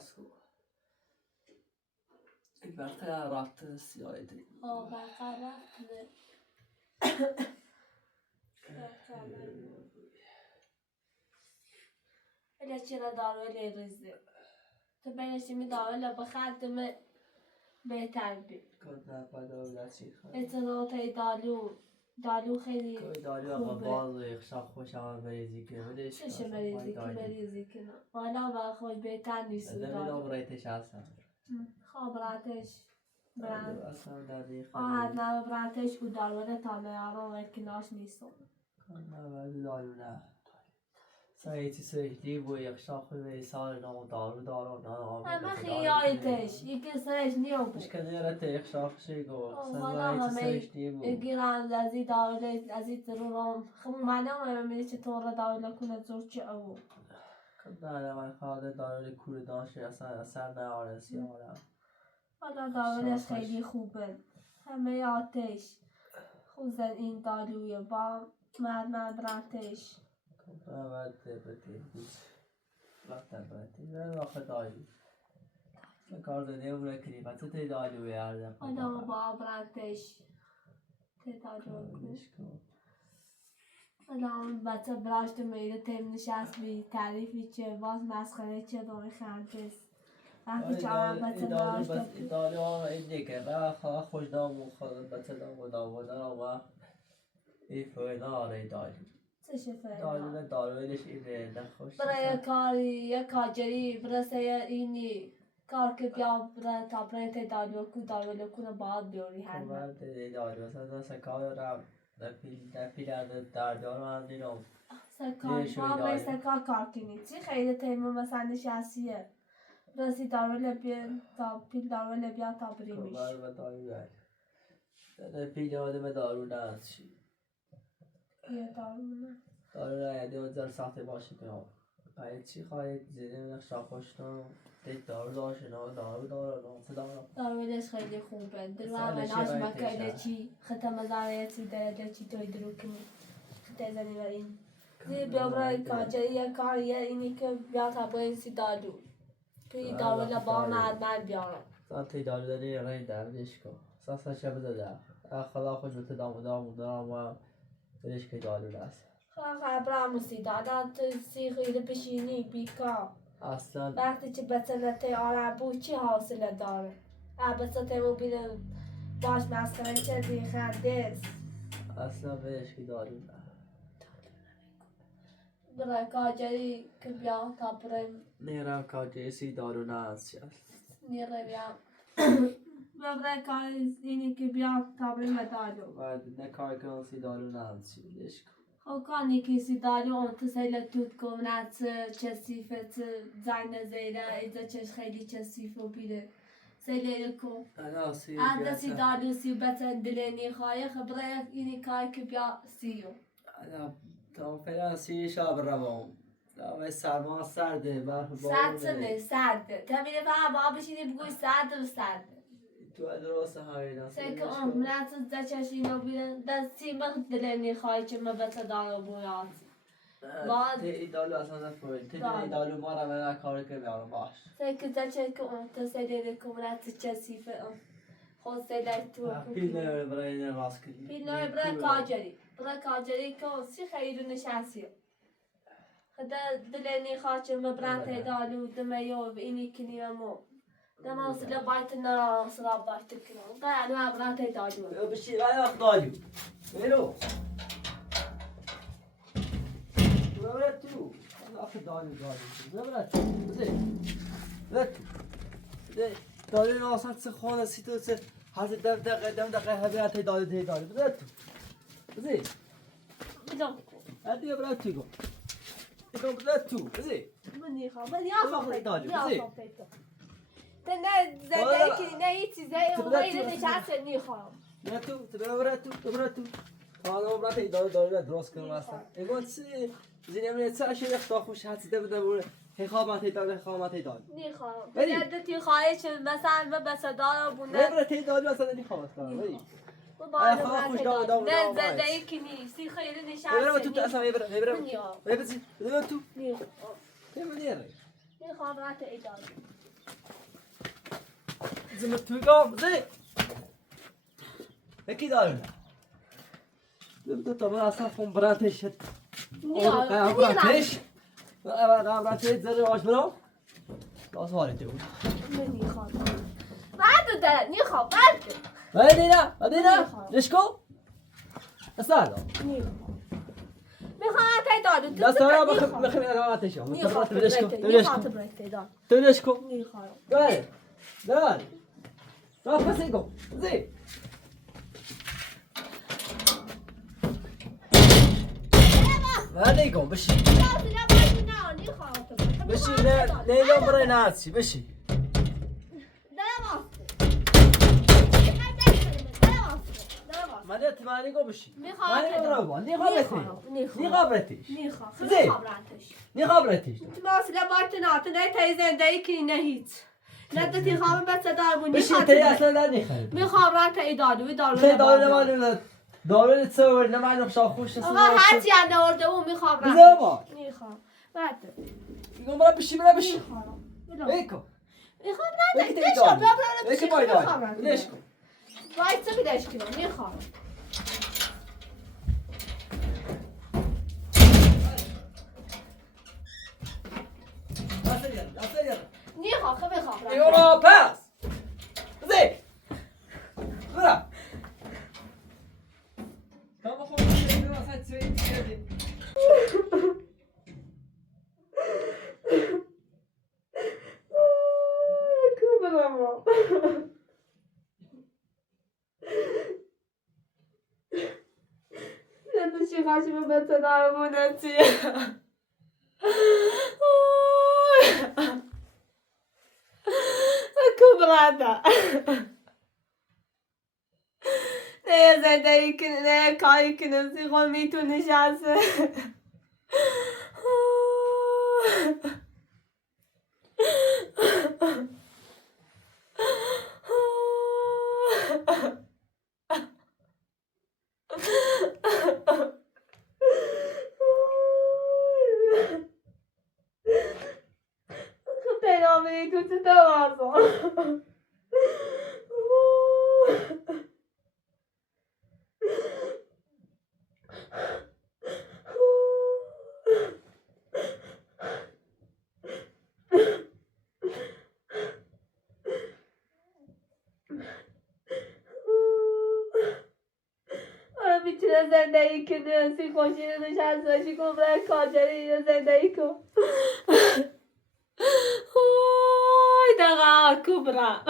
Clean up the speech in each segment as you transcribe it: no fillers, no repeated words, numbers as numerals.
باسكو البرقة رفت السيايدي برقة رفت إلا چرا دارو ریزه تو بینشی می دارو لبخدم بهتر بی كنا بدأ شيء اتنوتي دالو خیلی خوبه دالو آقا باز یخشا خوش هم بریزی که بدش چشه بریزی که نه حالا با خوش بهتر نیست دالو برایتش هستم خواه براتش برند اصلا دادی آهد نه براتش و دالو تانه یارو و کناش نیستم نه بعد دالو نه سایتی سرشتی بو یخشا خوبه سال نو دارو نه همه خیایتش یکی سرش نیو بود مش کنه رت یخشا خوشی گو حالا همه گیران لذی داوله لذی ترورم خمو معلوم همه میده چطور داوله کنه زور چه او نه من خواهد دارو کوره داشته اصلا نه آرسی آرم حالا داولش خیلی خوبه همه آتش خوزن این دالوی با مرد راتش بعد بدی وقت بدی نه آخه دایی کار دنیا برای کنی بچه تی دالوی هردم حالا با براتش تی دالوی حالا بچه براشت میره تیم نشست بی تعریفی چه باز مسخره چه دوی خندست وقتی چه آن بچه براشت دالو ها این که خواه خوش دامو خود بچه دامو و این فایده آره دالو چه فایده؟ دالویش اینه نخوش برای کاری یک کاجری برسه اینی کار که بیا برای تا برای تی دالو کنه باید بیاری هر من دالو مثلا سکای رم نپیلرده دردار من دیرم سکا کار کنی چی خیلی تیمون مثلا نشستیه رسی دالو تا پیل دالو بیا تا بریمیش پیل آدم دارو نه چی یه دارو نه دارو نه یه دیوزر ساخته باشه کنم باید چی خواهید زیده نقشا خوشتم دید دارو داشته نه دارویدش خیلی خوبه درو همیناش مکه چی ختم مزاره چی داره چی توی درو کنی خطه زنی برین زی بیا برای کاجری یه کاریه اینی که بیا تا باید سی دارو توی دارو لبا مرد بیارم توی دارو داری رای دردش کن ساسا شب داده خدا خوش بته دارم و برش که دارو لست خبرم سی دادن تو سی خیلی بشینی بیکار اصلا وقتی که بسنته آرام بود چی حاصله داره بسه تیمو بیده باش مسخره چه خنده اصلا برش که دارو برای کاجری که بیا تا بریم نیرم کاجری سی دارو نه از نیره بیا برای کاری اینی که بیا تا بریم دارو بعد نکار کنم سی دارو نه از خب کانی که سی دارو اون تو سیل توت کنت چه صیفت زنگ زیده ایزا چش خیلی چه صیفو بیده سیل کن عده سی دارو سی بطن دلینی خواهی خبره اینی کاری که بیا سیو تا فعلا سی شاب روام دامه سرما سرده سرده تبینه فهم با بشینی بگوی سرده تو درست هاینا سیک عمرت دچشی نبیدن دستی من دلنی خواهی که من بسه دارو بویات تی ایدالو اصلا نفوید تی ایدالو ما رو من کاری که بیارم باش سیک دچه که اون تو سیدی کمرت چسی فهم خود سیدی تو پیل نوی برای این راست کنی پیل نوی برای کاجری که سی خیلی نشستی خدا دلنی خواهی که من برات ایدالو دمیو اینی کنی مو دما وصل بايتنا صلا بايتكنا قاعد ما براتي داجو بشي غاية داجو ميرو براتو انا اخذ داجو براتو زين براتو داجو ناصر سخونه سيتو هذا دقيقة هذا داجو براتو زين بدون هذه براتو براتو زين مني خا داجو نه زده که نه یه چیزی غیر نشسته نیخوام نه تو براتو خانم برات ایدار درست کنم اصلا اگه چی زینم نه چه اشی اختا خوش هسته بده بوده خامات ایدار نیخوام باید تی خواهش مثلا به بسدار بونه نه برات ایدار مثلا نیخوام کنم خانم خوش دام نه زده که نیستی خیلی نشسته برام تو اصلا برام تو نیخوام تو منیره نیخوام برات ایدار زمت توی گام زی یکی دارم دو تا من اصلا خون براتش براتش براتش زر آش برام لاز حالته بود نمیخوام بعد دارم میخوام بعد مدینه لشکو اصلا میخوام تای دادو لا سارا بخم براتش میخوام تو لشکو میخوام بله بله راح بس يقوم زين هذا يقوم بشي بشي لا بري ناسي بشي مالت ما نيقو بشي ما نيقو برافو ني خبرتيش زين ني خبرتيش تماس لبارتنات نه تای زندگی کی نه هیچ نه تی خواهم بس دارمونی بشي تري اصلا لا نخير میخوام رات ایدادو دارو تصور نمعلم شاخوش آقا هرچی اندورده اون میخوام رات میخوام بعد يقوم برا بشي میخوام ايكو میخوام رات ليش ايكو باي ليش وایس میدهش کنم میخوام میخوام يورا باس زين برا كم اخو كبرمو نه چی خواهشی به صدایمونه چیه کبراتا نه زندگی کنه نه کاری کنه سیخون میتونه شانسه پیرامونی تو چه دوازم میتونه زندگی کنه سی خوشی نشستشی کن برای کاجری زندگی کن اوی دقا کبرا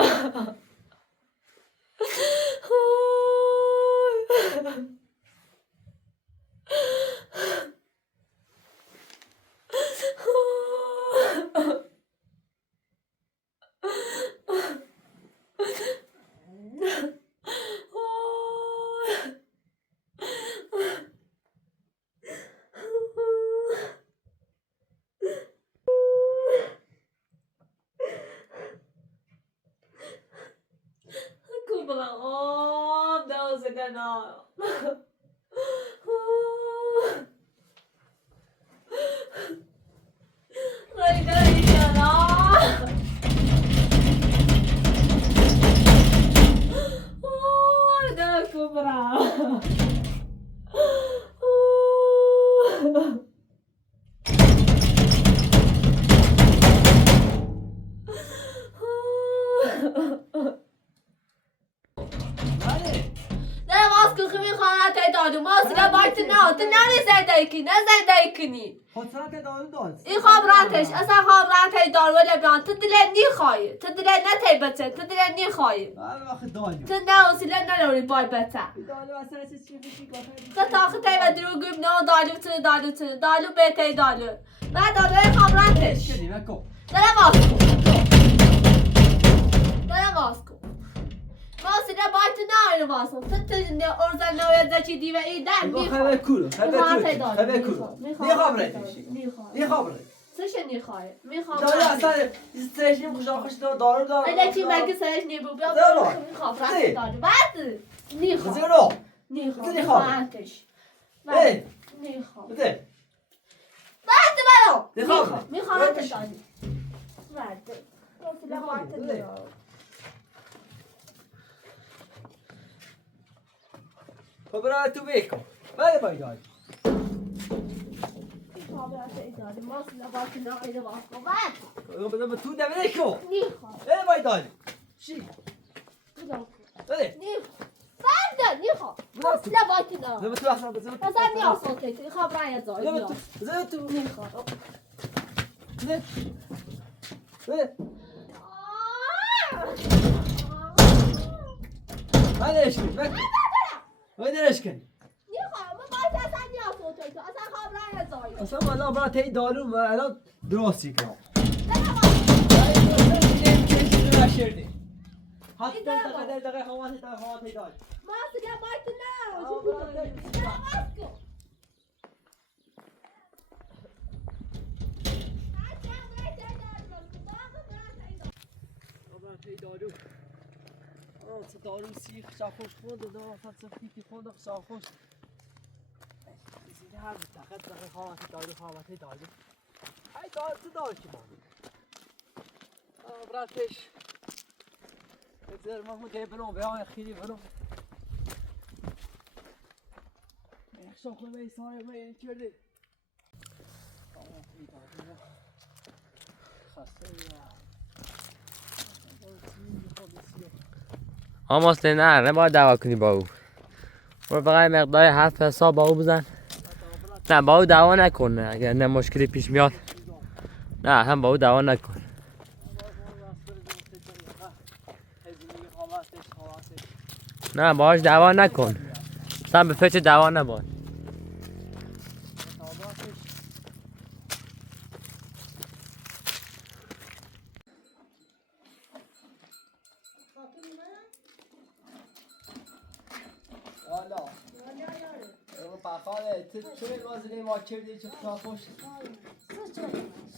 Kubra, oh, that was a good night. Like oh, that Kubra. دادو ما سلا باید نه تو نزدی کنی خودسرات دارو داد این خواب راتش اصلا خواب راتش دار ولی بیان تو دل نیخوای تو دل نتی بچه تو دل نیخوای تو نه اصلا نداری بای بچه تو تاخت و دروگیم نه دالو بیتی دالو بعد دالو خواب راتش دارم باز کن واسه باید نه واسه تو ارزن نوید زچی دیو ای در میخوام خبر کولو میخوام سرش نیخواه میخوام داره اصلا سرش نیم خوش دارو اگه چی مگه سرش نیبو بیا میخوام رفت دارو بعد نیخوام بعدش نیخوام بعد برو میخوام رفت دارو بعد گفت لبایت درو خب برای تو بکن بله باید داری خابرات اداری ماست لبایت نایده باز کن خب تو دمه کن نیخوام بله باید داری چی؟ بله نیخوام ماست لبایت نایده بله تو اصلا بزن تو اصلا نیاسان تیتی خابرای اداری بزن تو نیخوام بله بله بله اشکن بله بله اشکن نیخوام ما باید اصلا نیاسان تیتی اصلا خابرای اداری اصلا من الان برای تی دارم و الان درستی کنم حتی دقیقه خواهد داری ماست لبایت آه، برای تی نایده دارو دارو سیخ شاخوش خود دارو فلسفی خود شاخوش زیر هر تقد دقیقه خواهد دارو ای دار تو دار که مانی براتش بذار ما که برام به های خیلی برام شاخو میسای می کرده مسلم نه نباید دعوا کنی با او برو فقط مقدار حرف حساب با او بزن نه با او دعوا نکن اگر نه مشکلی پیش میاد نه هم با او دعوا نکن نه باهاش دعوا نکن اصلا به فکر دعوا نباش پاخاله تو روزی ما کردی چه خوش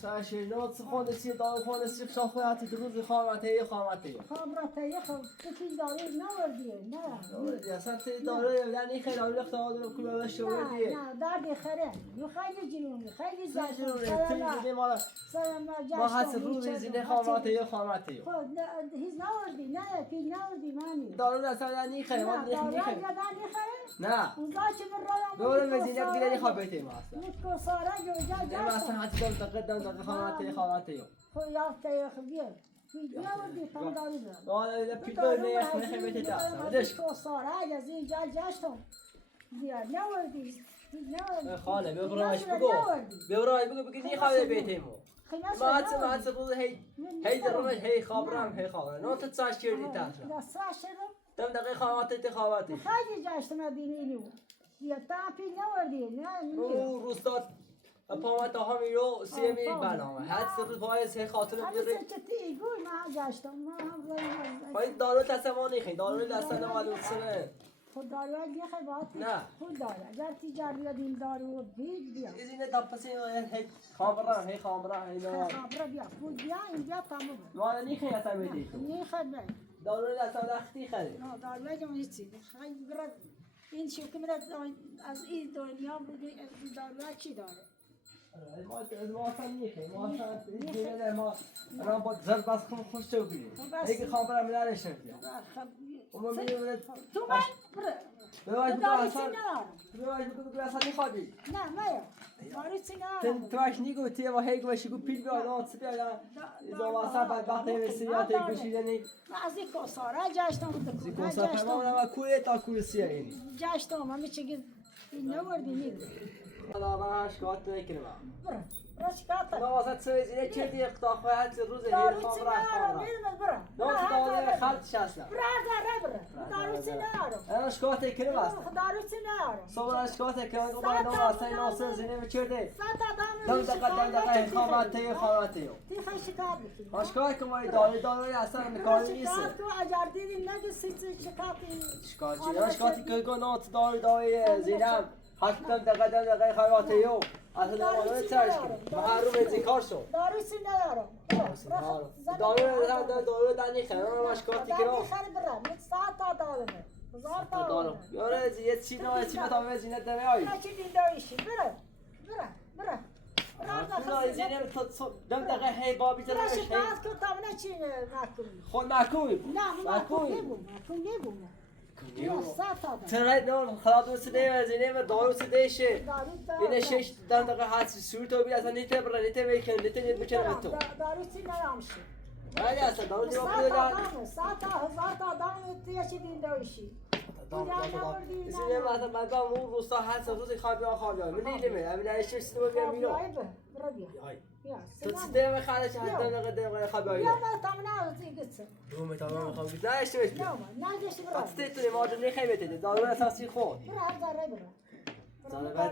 ساشینات خود سی دار خود سی شاخه هاتی روز خامته خامراته خب تو داری نوردی نه اصلا تی داره یعنی خیلی اول اختیار داره کلا شوردی نه دردی خره یو خیلی جنونی خیلی ساشینات تی ما ما هست روز زینه خامته خود هیچ نوردی نه پی نوردی مانی داره اصلا یعنی خیلی ما نه نه اون داشت من دور مزینه دیگه خوابیده ما اصلا متکو سارا جو جا ما اصلا حتی دم تقدم دقیقه خامته خو یافته خبیر نوردی تام داری نه والا پیتر نه خیلی تا ولش متکو سارا از این جا جاشتم زیاد نوردی خاله ببراش بگو بگی خوابه بیتیمو ما هات روز هی درمش هی خابرم نه تو تاش کردی تاش دم دقیقه خامته خیلی جاشتم بینیو یا تاپی نوردی نه روستاد پامت ها میرو سیمی برنامه حد روز باید هی خاطر بیاره چه تیگوی ما جاشتم ما هم باید دارو تسمانی خیلی دارو دستان معلوم سنه خود دارو یه خیلی باید نه خود داره اگر تجاری دین دارو بیج بیا اینه دپسی هی خابرم هی نه خبر بیا خود بیا اینجا تمام ما نیخی اصلا میدی تو نی خدمه دارو دستان لختی خری نه دارو جمع نیستی خیلی برد این شو که مرد از این دنیا بودی از دارو چی داره ما اصلا نیخی ما اصلا دیگه ما الان با زرد بس خوش شو بگیریم هی خابرم نداره بیا اما میگه تو من بباید دارو بگو چی ندارم بگو اصلا نیخوادی نه مایا دارو چی ندارم تو اش نیگو تی و هی گوشی گو پیل بیا نه تی بیا ایزا واسه بعد وقت مسیات گوشیدنی از این کوسارا جاشتم بود کوسا تمام کوی تا کوسیه اینی جاشتم همه چیزی نوردی نیست حالا راش کات نکنم برا راش کاتا ما واسه سویزینه چه دی اختاف هات روز هی دارو چی خبر ندارم برا نه داره خالد شاسلا برا دارو چی ندارم انا شکات کنم است دارو چی ندارم صبح شکات کنم و بعد واسه ناصر زینه میچرده دم دقیقه خامته تی خیلی شکار میکنی ماشکای کمای داره اصلا نکاری نیست شکار تو اجار دیدی نگه سی شکاتی شکاتی که گنات داره زینم حتی دقیقه خامته اصلا نمانه چرش کنم محروم ذکر شو دارو چی ندارم دارو دانی خیلی ماشکاتی کنم خیلی برا یک ساعت تا دارم هزار تا دارم یاره یه چی تا زینه داره آی چی دیدایشی برا نه زینه دم دقیقه هی بابی تر برای هی شکایت کن تا من چی نکنی خود نکوی نه من نکنم یا ساعت ترى نون خلاص وسدي زينه دارو سديشه اینه شش دم دقیقه حد سوی تو بی اصلا نیته برا نیته میکن نیته نیت میکنه تو دارو چی نمیشه ولی اصلا دارو دیو ساعت هزار تا دام تیشی دیندویشی زینه مثلا من با اون روستا هست روزی خوابی آخر من نیلمه همین ایش سیستم میام میرو تو سیده من خالش هست دم دقیقه خوابی یا من تمنا زیگت روم تمام خوابی نه ایش میش یا من نگیش برا استیتونی ماجر نخیمته دارو اساسی خود برا هر ذره برا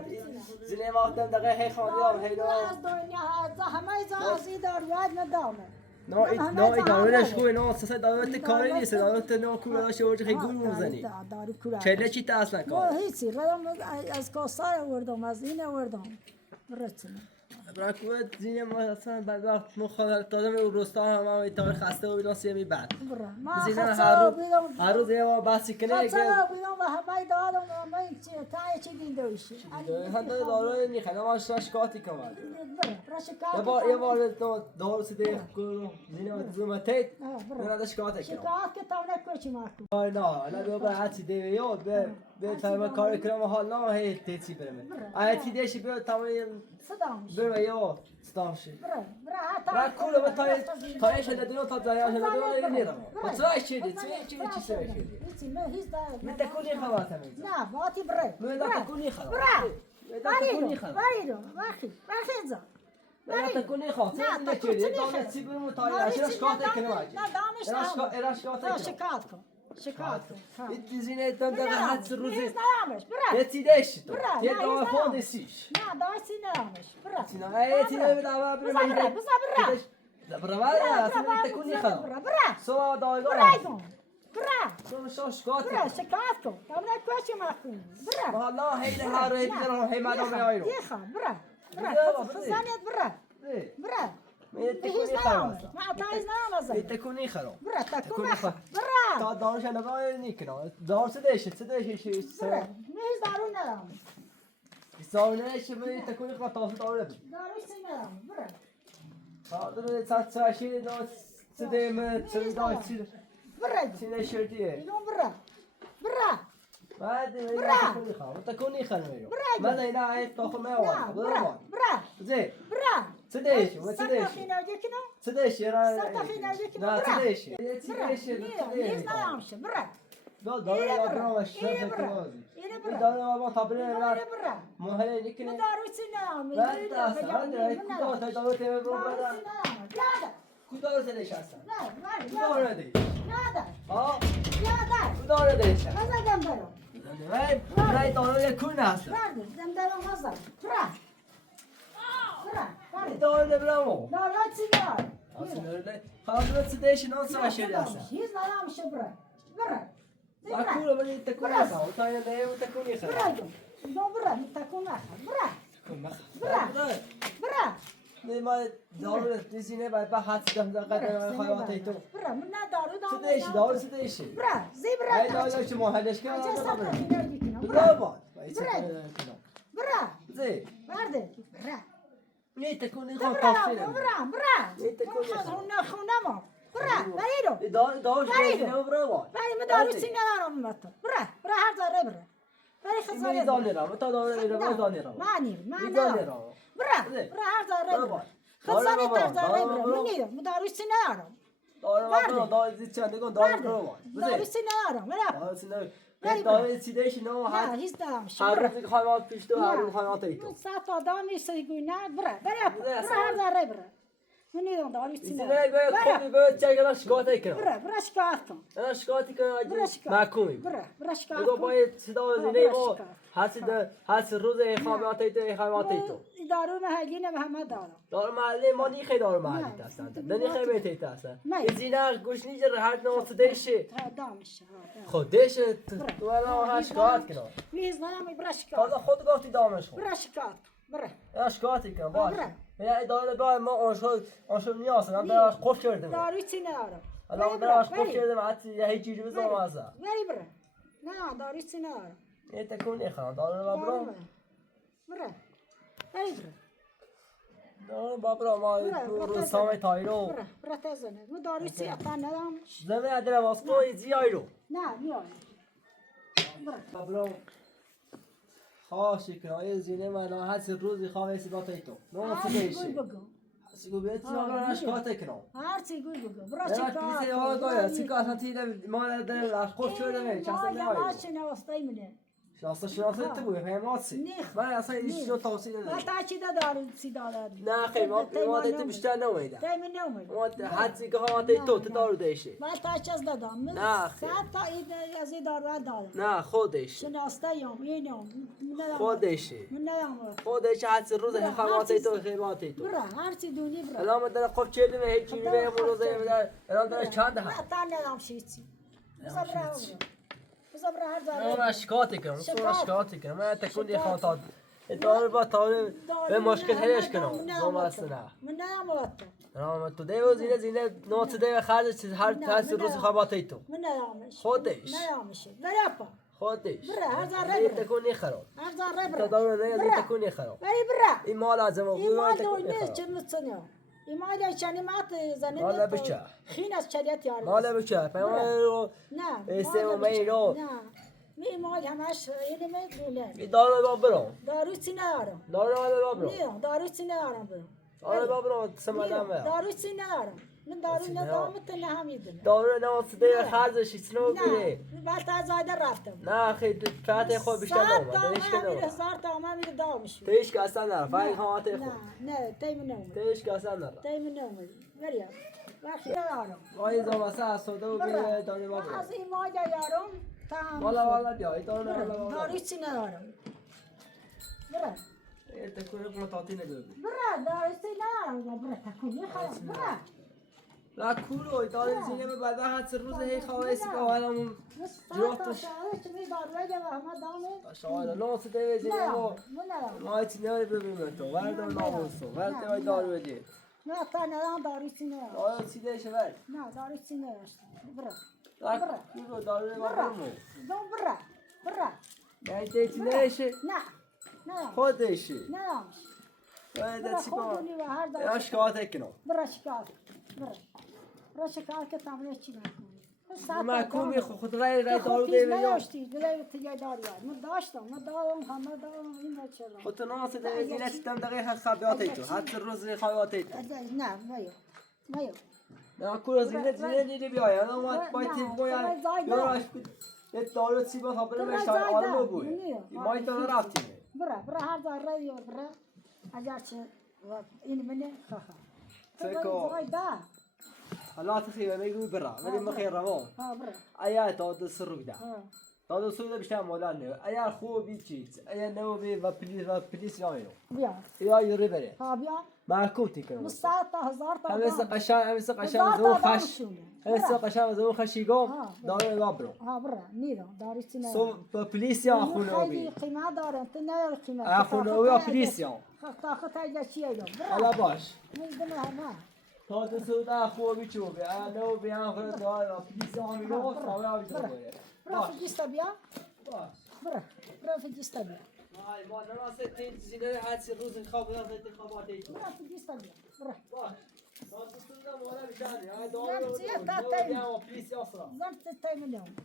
زینه وقت دم دقیقه هی خواندم هی از دنیا از همه زازی دارواد ندامه نه دارولش خوبه نه اساسا دارولت کاری نیست دارولت نه خوبه داشته باشه خیلی گول میزنی دارو کورا چله چی تا اصلا کار هیچی رام از کاسار آوردم از این آوردم برسونه برای کوه زینه ما اصلا بعد وقت مخالفت دادم به روستا هم تا خسته و بیناسی می بعد زینه هر روز یه بار بحثی کنه خاصه بیام و همه دادم و همه تای چی دیده باشی هم دارو نیخه نه ماش شکاتی کنم برای یه بار تو دارو سیده کنم زینه ما زومتید نه داشت شکاتی کنم شکایت که تا نکوچی ماکو نه نه بیا به هرچی دیوی یاد به تمام کار کنم حال نه هی تیچی برم آیتی دیشی بیا تمام صدامش برای یا ستامشی برای را کوله به تایش ندیو تا جایش ندیو نمیرم بسرعه چیدی چی سر شدی من تکونی خلاص همین نه باتی برای من تکونی خلاص باریدو باخی من تکونی خلاص نه چیدی دام سی برم تایش شکایت کنم نه دامش نه شکایت شکایت کن شکایت کن ایتزینه دم دقیقه حدس روزی نیامش برای یتیدش تو یه دام خودشیش نه داشتی نیامش برای سینا یتیده به دام برم برای اصلا تکونی خلاص سو دایگاه برای شو شکایت برای شکایت کن دام نکوچی ماکو برای والله هی هارو هی بیرون هی مادام میایرو دیخا برای خزانیت برای من تکونی خلاص ما عطایز نامزه تکونی خلاص برای تکون برای تا دارش نگاه نیکنه دار سدش شی برای میز دارون ندام زاونه شی من تکونی خلاص تاسو داره داروش ندام برای تا داره سات شی دو سدم سدای چی برای چی نشدیه اینو برای بعد تکونی خلاص میرو من اینا ای تو خو میواد برای زی برای سدش و سدش ساختی کنم سدش را ساختی کنم نه سدش نیز نیامشه برای داره دارش این داره ما تبریر را مهره نکنه داروش ندام بعد اصلا کجا داره ته رو برا کجا سدش هست کجا دی ها کجا دیش وای داره کون هست داره برامو خلاص سدش نه ساشی هست اكل بني تكون خا وتاي ده وتكوني خا ما دارو تزينه بعد بحث دم دقيقه خياطي تو سديش دارو سديش هاي دارو شو محلش كده برافو زي ني تكوني خا تفصيل ني تكوني خا دارو زينه برافو برای خزانه میدانی را تا داره میدانی را معنی برای هر ذره خزانه در ذره برای مدارس ندارم داره زیاد چند کن داره برو مدارس ندارم داره سیدش نه نه هیچ ندارم هر روز خواهد پیش تو هر روز خواهد ایتو ساعت آدم میشه گوینه برای هر ذره برای من نیدم داری چی نه خوبی به چه کدام شکایت کنم برای شکایت کن انا شکایت کنم محکومی برای شکایت تو کن باید صدا زینه ما هست روز خواهد ایتو دارو محلی نه همه دارم دار محلی ما نیخی دار محلی هستند نمیخی بیت هستند این زینه گوش نیجر هر نوع دیشه دامش خود دیشه تو الان شکایت کنم میز نمی برای شکایت حالا خود گفتی دامش خود برای شکایت برای یا شکایتی کنم باشه یا اداره باید ما آنشون نیاز من براش قف کردم داری چی ندارم الان براش قف کردم حتی یه چیزی بزنم ازا برای نه داری چی ندارم یه تکون نیخوام داره ما برام برای نه بابا ما رو سامه تایرو برا تزنه من داری چی اتا ندام زمین ادر واسطه زیایرو نه میام بابا خواهش کنم زینه من هست روزی خواهی سیدا تایتو نه سیدیشه سیگو بیت بابا نش کات کنم هر چی گوی بگو برا نه چی کلیسه یا گایا سیکا اصلا تیله ما در لشکر شده می چه اصلا ما نهایی شنو واسطه منه شناسه تو بگه پیماسی من اصلا این چیزو توصیل ما ندارم تا چی داری سیدا داری نه خیلی ما دیت بیشتر نمیده تیم نمیده ما حدسی که ما دیت تو دارو دیشه ما تا چیز دادم من نه خیلی. ساعت تا این از این دارو دادم نه خودش شناسته یم اینم خودشه من ندارم خودش حدس روز خیماتی تو خیماتی تو برا هر چی دونی برا الان من در قف چه دونه هیچی میبه روزه میدار الان در چند نه ها تا ندارم چیزی بذار برا هر نه جا من شکایت کنم من شکایت کنم من تکون دی خاطر دار با تاول به مشکل هیچ کنم ما اصلا من ندارم نه تو دیو زینه نوت دیو خارج چیز هر حدس روز خیماتی تو من ندارمش خودش ندارمش برا پا خودش برا هر جا این برا تکون خراب هر جا تا برا دارو نه این تکون خراب ولی برا این مال لازم و این مال تکون دو نه خراب چه متصنع این مال چنی مات زنه مال بچه. خین از شریعت یار مال بچه پیام رو نه استم میرو نه می مال همش اینه می دونه این دارو با برام دارو چی ندارم دارو با برام نه دارو چی ندارم برو دارو با برام سمادم دارو چی ندارم من دارو ندارم تو نه هم میدونم دارو نه صدای خارجش اسنو بده نه بعد از زایده رفتم نه خیلی فات خود بیشتر نمیاد دیش میره کنه هزار تا من میره دامش تیش که اصلا نه فای خواهد نه خود نه تیم نمیره تیش که اصلا نه تیم نمیره بریا وقتی ندارم وای زماسه اسوده و بیه دانی با برام از این ماجا یارم تا هم والا بیا این دارو والا داری چی ندارم برا این تکون رو تاتی نگو برا داری چی ندارم برا تکونی خلاص برا لا کورو دارو زینه به بعد حدس روز هی خواهی سی که حالمون جوابش چه می داره و همه دامه شاید نه صدای زینه نه و نه ما ایت نمی ببینم تو ورد ناموسو ورد وای دارو بدی نه تا ندارم داری چی ندارم آیا سیده شود نه داری چی ندارم برا لا کورو دارو ما برا برمو دون برا نه دیت نشه نه نه خودشه نه باید چی با خودونی و هر یا شکایت کنم برا شکار برا شکار که تمام چی نکنی ما کومی خود رای دارو خود دیو نداشتی دلای تیجای داری من داشتم من دارم این بچه خود تو ناس دیو زینه چتم دقیقه خبیاتی تو حتی روز خواهی تو نه میو نه کورو زینه دیدی بیای انا ما باید تیم گویا یاراش یه دارو چی با خبر میشای آرمو بود ما ایتون رفتیم برا هر جا رای برا اگر چه این منه خخا فکو دا حالا تخیل میگوی برا ولی مخیر روان ها برا ایا داد سرو ده ها داد سرو ده بیشتر مولان نه ایا خوبی چیز ایا نو بی و پلیس یایو بیا یا یوری بره ها بیا ما کوتی کنم مستعد تا هزار تا همه قشنگ زو خش همه قشنگ زو خشیگو داره بابرو ها برا نیرو داری چی نه سو پلیس یا خونوبی خیلی قیمت داره تو نه قیمت خونوبی یا پلیس یا تا خط اجا چی ایدم حالا باش میدونم نه تا تو سودا خوبی چوبه انا بیان خود داره پلیس یا میگو سودا بیچاره برا فجیستا بیا باش برا فجیستا بیا وای ما نراسه تین زینه هست روز خواب داره انتخاباتی برا فجیستا بیا برا باش تا تو سودا مولا بیچاره پلیس یا اسرا زنت تای مليون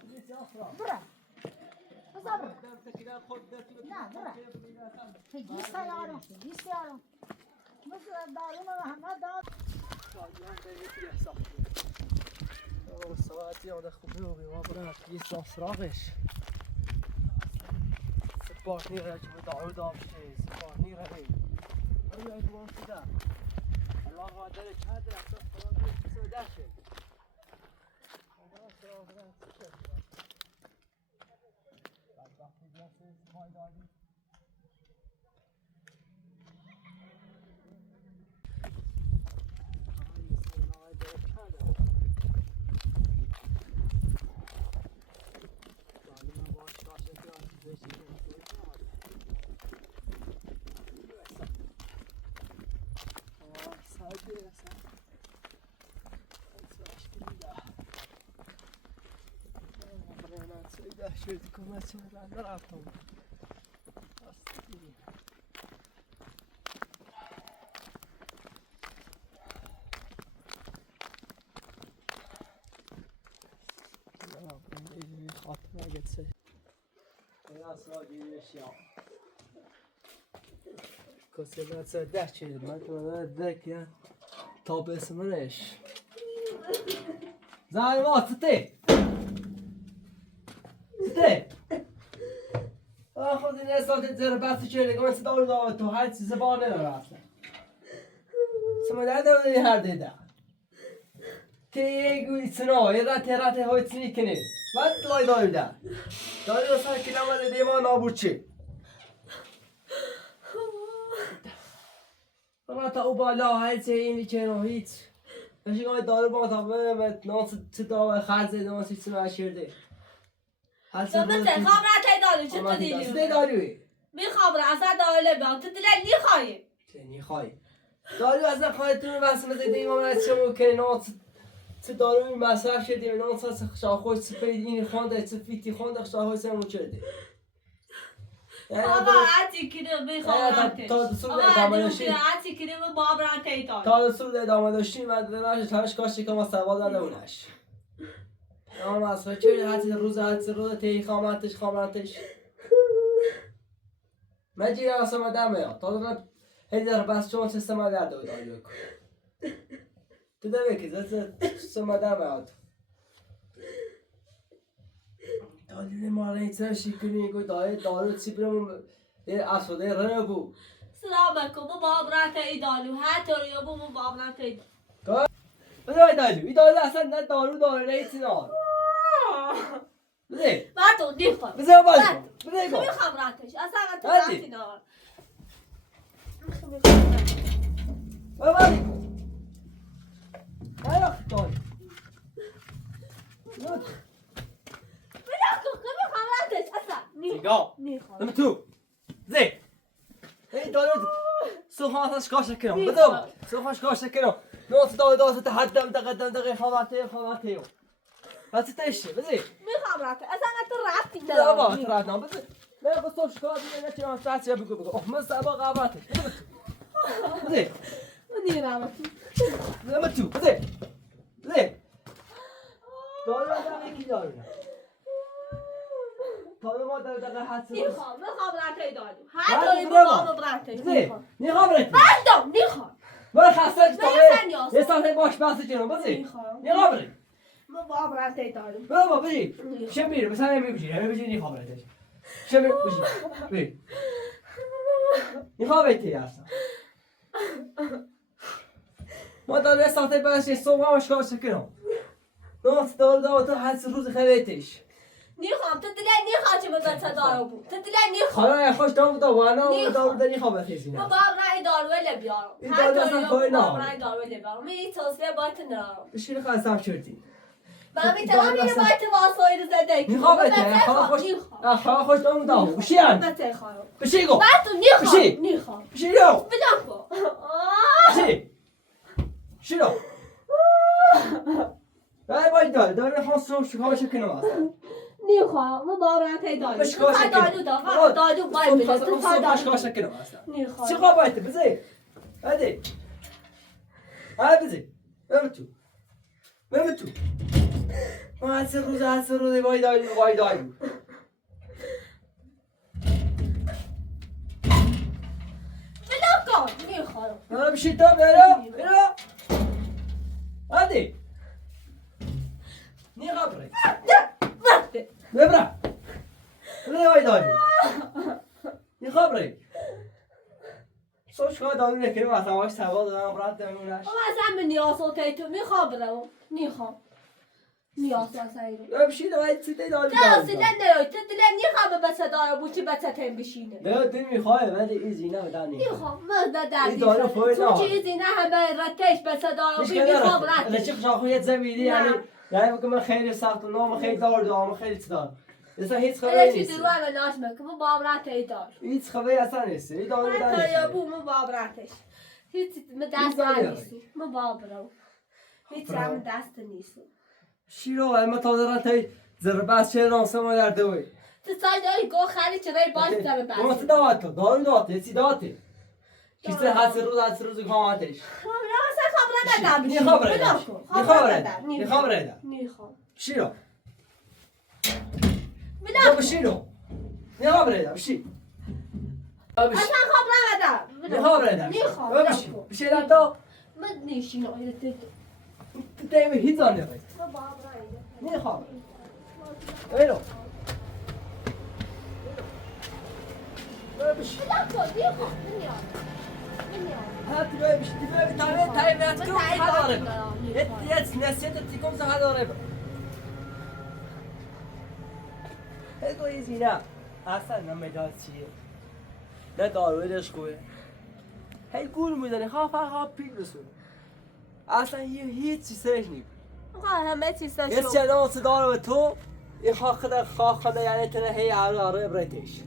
پلیس یا اسرا برا صبر كده خد ده لا برا فجيستا يا فجيستا يا مثل دارنا همه دار السواتي وده خبوبي وابرات يسلم صراغش سبارني راجع متعود على شيء سبارني راجع أنا أدوان كده الله ما دري هذا أحسن خلاص بس داشة شوية كوماسيون لا رفتم Atına geçse. Biraz daha giriş ya. Kasırlar serdeh çelim. Ben sana dek ya. Tabesimi reş. Zalima tıtı. Tıtı. خذ الناس صارت تزربات تشيل كمان تدور دور تو هاي زبانة ولا أصلا سما ده ده ولا هذا ده تيجي يسنو يرات هاي تسني كني ما تلاقي دور ده دور أصلا كنا ما ندي ما نابوتشي ما تأوبا لا هاي تيجي كنا هيت ماشي قاعد دور ما تابع ناس تدور خارج ناس يسمع شيرده تو مثل خبرت داری چه تو دیدی؟ داری؟ میخوام اصلا داره بیام تو دلت نیخوایی؟ نیخوایی داری اصلا خواهدتون واسه مثل دیگه ما از چه ممکنه نات تو داروی مصرف شدیم نات از شاخوش سپید این خونده سفیتی خونده شاخوش سمو کرده آقا عطی کنه میخوام تا دستور ادامه داشتیم عطی کنه و باب را تیتان تا دستور ادامه داشتیم و دراش تاش کاشی که ما سوال داده اونش اما از چه حتی روز تی خاماتش مجید اصلا دامه یا تا دارم هیدر بس چون سیستم در دوید آلیو کن تو دوی که زد سیستم دامه یا دالی ماره ایتر شکنی که دارو چی برم افسوده رنه بو سلام بکن با باب را تیدالو هر طوری بو باب را تیدالو بذار دالو اصلا نه دارو نه ایتی نار بذار بردو نیخوام بذار باز کن بذار کن میخوام راتش اصلا من تو راتی نار بذار باز کن هیا دالو بذار کن که میخوام راتش اصلا نیخوام نمبر 2 زی هی دالو سوخانش کاش کنم بذار سوخانش کاش کنم نوت دالو تحدم دقیقه خواهده بس تيشي بزي میخوام راتش اصلا من تو راتی لا نار بابا تراتنا بزي لا بصوب شكوات انا كنا ساعات بقول مس ابغى غاباتك بزي ودي رامك لما تو بزي دارو دارو کی دارو دارو ما دقیقه حس میخوام راتش دارو هر طوری بابا راتش میخوام رات بردم نیخوام ما خسته نیستم یه ساعت باش بحث جنو بزي میخوام رات ما باب راتش دارو بابا بزي شمير بس انا بيجي میخوام رات شمير بيجي میخوام رات يا اصلا ما دارو یه ساعت باش صبح واش کار کنم نوت دارو تو حس روز خریتش نیخوام تو دلت نیخواد چه به صدا بود تو دلت نیخواد خاله خوش دام وانا دارو داری خواب خیزی ما نه باب رای دارو ول بیارم این دارو اصلا کاری نه. باب رای دارو ول بیارم می توصیه بات نه بشین خواستم چرتی من میتونم اینو بات واسوی رو زده کی میخوام بده خاله خوش دام بشین بشین گو بعد تو نیخوام بشین رو بلم کن بشین رو باید دارو خواستم شکاش کنم نیخوام ما باب رای دارو مش تو کاش دادو باید بده تو خواستم دادو شکاش کنم نیخوام چیکار باید بزی هدی بزی ببر تو ما هر روز وای دایو بلم کن نیخوام برو بشین تا برو هدی نیخوام بره وقته ببر وای دایو نیخوام بره سوش کار دارو نکنیم مثلا باش سوال دارم برات دمونش اما اصلا به نیاز اوکی تو میخوام برم نیخوام نیاز واسه بشین باید سیده دارو نه سیدن نه تو دلم نیخوام به صدا رو بوچی بچتم بشینه نه تو میخوای ولی این زینه بدن نیخوام من در این داره فوری تو نه. چیزی نه همه رتش به صدا رو میخوام رتش لچه شاخویت زمینی یعنی بگم من خیلی سخت و نام خیلی دارم خیلی چدار اصلا هیچ خبری اله چی نیست درو هم ناش مکم و باب رتش دار هیچ خبری اصلا نیست این دارو بدن حتی یا نیست بو مو باب رتش هیچ دست نیست مو باب رو هیچ هم دست نیست شیرو اما تا دارن تای زرباس چه رانسه ما در دوی تو سای داری گو خری چرای باز داره بس ما دادم دارو داده چی داده کیسه هر روز کاماتش نه اصلا خبر ندم نی خبره نیخوام نیخوام شیرو بشینو میخوام برم بشین اصلا خواب نمیدم میخوام برم میخوام بشین بشین تا من نیشینو تیم هیچ آنی میخوام برم بشین هات بشین تایم نتکم هداره یت نسیت تیکم زه هداره هگو ایزی نه اصلا نمیداد چیه نه دارویدش خوبه هی گول میزنه خواه پیل بسونه اصلا هیچ چیز سرش نیم همه چیز یه شو چه صدا به تو یه خواه خدا یعنی تنه هی هاره برتش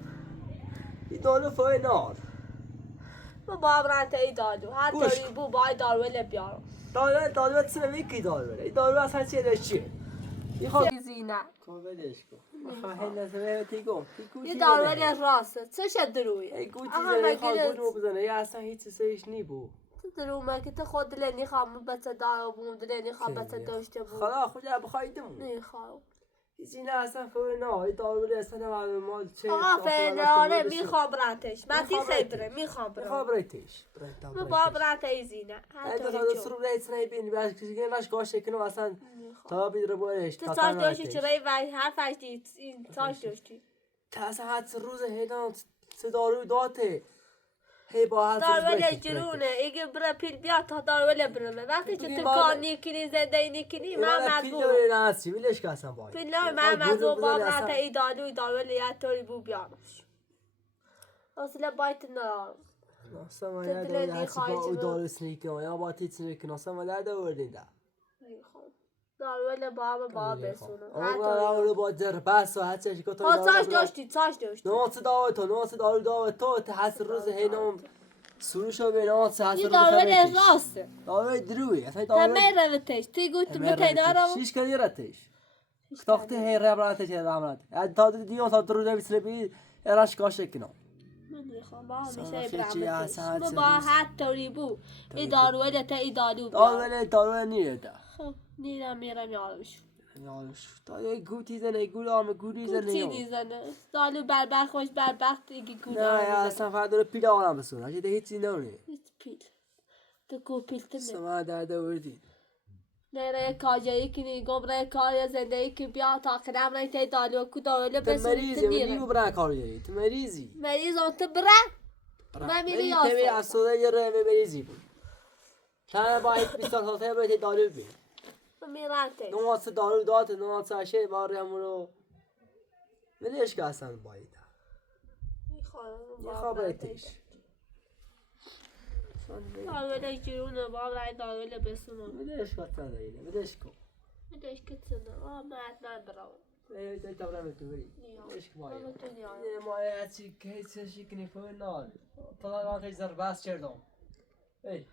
این دارو فای نار با برنته ای دارو هر طوری بو باید دارو بیارم دارو چه میکی دارو این دارو اصلا چیه چیه این خواه زینه کوبلش کن خواهی نزمه تیگو یه دارو راسته چه شد دروی ای گوتی زنه خواه گوتو بزنه یه اصلا هیچ سرش نی بو درو مگه تو خود دلنی خوام بچه دارو بوم دلنی خوام بچه داشته بود خدا خدا بخوایدم نمیخوام هیچی نه اصلا فوق نه این دارو اصلا نمیم ما چه آقا فعلا میخوام براتش متی خیبره میخوام میخوام براتش من با برات ایزینه انت تا سرو رایت سنایبین باش کسی راش گاشه کنه اصلا تا بیدره بارش تو تاش داشتی چرایی وای هر فشتی این تاش داشتی تا اصلا حد روز هیدان سه دارو داته هی با حد داروله جرونه ایگه برا پیل بیا تا داروله برمه وقتی که تو کار نیکنی زنده نیکنی من پیل داره ناسی ویلش که اصلا باید پیل نه من مزو با برات ای داروله یه طوری بو بیارمش اصلا باید نرام اصلا من یاد هرچی با او دارو سنیکنه یا با تیت سنیکنه اصلا من درد آوردین ده داروله با بسونه داروله با در بس و هرچی که تو تاش داشتی نوت دارو تو حس روز هینم سروشو به نوت حس یه روز داروله راسته داروله دروی اصلا داروله همه روتش تی گوت متینا رو شیش کنی رتش تاخته هی ربراتش رامرات تا دیو تا درو نمیسله بی راش کاشه کنه من میخوام با همیشه برامتش ما با هر طوری بو ای داروله تا ای داروله نیره خب نیرم یارمش یارش تا یه گوتی زنه گولام گولی زنه چی دیزنه دالو بربر خوش بربخت ایگی نه گولا یا اصلا فقط داره پیل آنم بسونه اگه ده هیچی نمونه پیل تو کو پیل تمه سما درده وردی نره کاجایی کنی گمره کاری زندگی که بیا تا قدم رای تی دالو کو دالو تو بسونی مریضی تو منی نیره و برای کار داری تو مریضی مریض آن تو بره من میری تمی آسان از سوده یه ره مریضی بود تنه با هیچ بیستان سالته برای تی دالو بی من میرم تیش نوات دارو داد نوات عشه بار همونو ولش که اصلا باید یه خواب تیش دالو جرونه با رای دالو بسونه ولش که اصلا دیگه ولش کن میدهش کتنه مرد برام ای تابرم تو بری ولش که باید نه ما هرچی که هیچی کنی فوق نال طلع واقعی زرباس کردم ای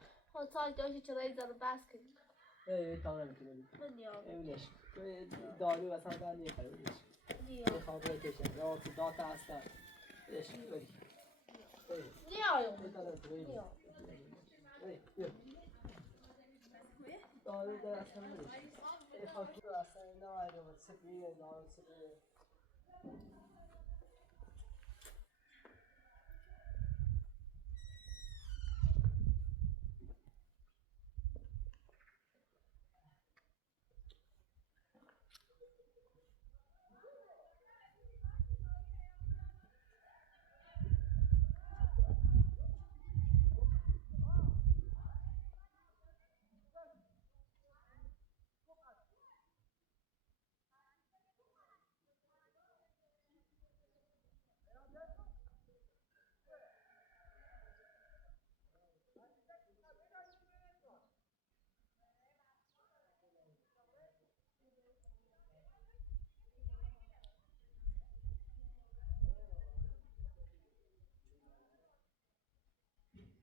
خواهد داشتی چرایی زر بس کنی ای تابرم تو بری من نیام ولش دارو اصلا دار نیخوای ولش نیام خواب تیشه یا تو داتا هستن ولش بری نیام نیام دارو در اصلا ولش خواب تو اصلا نه آیدم سپیه دارو سپیه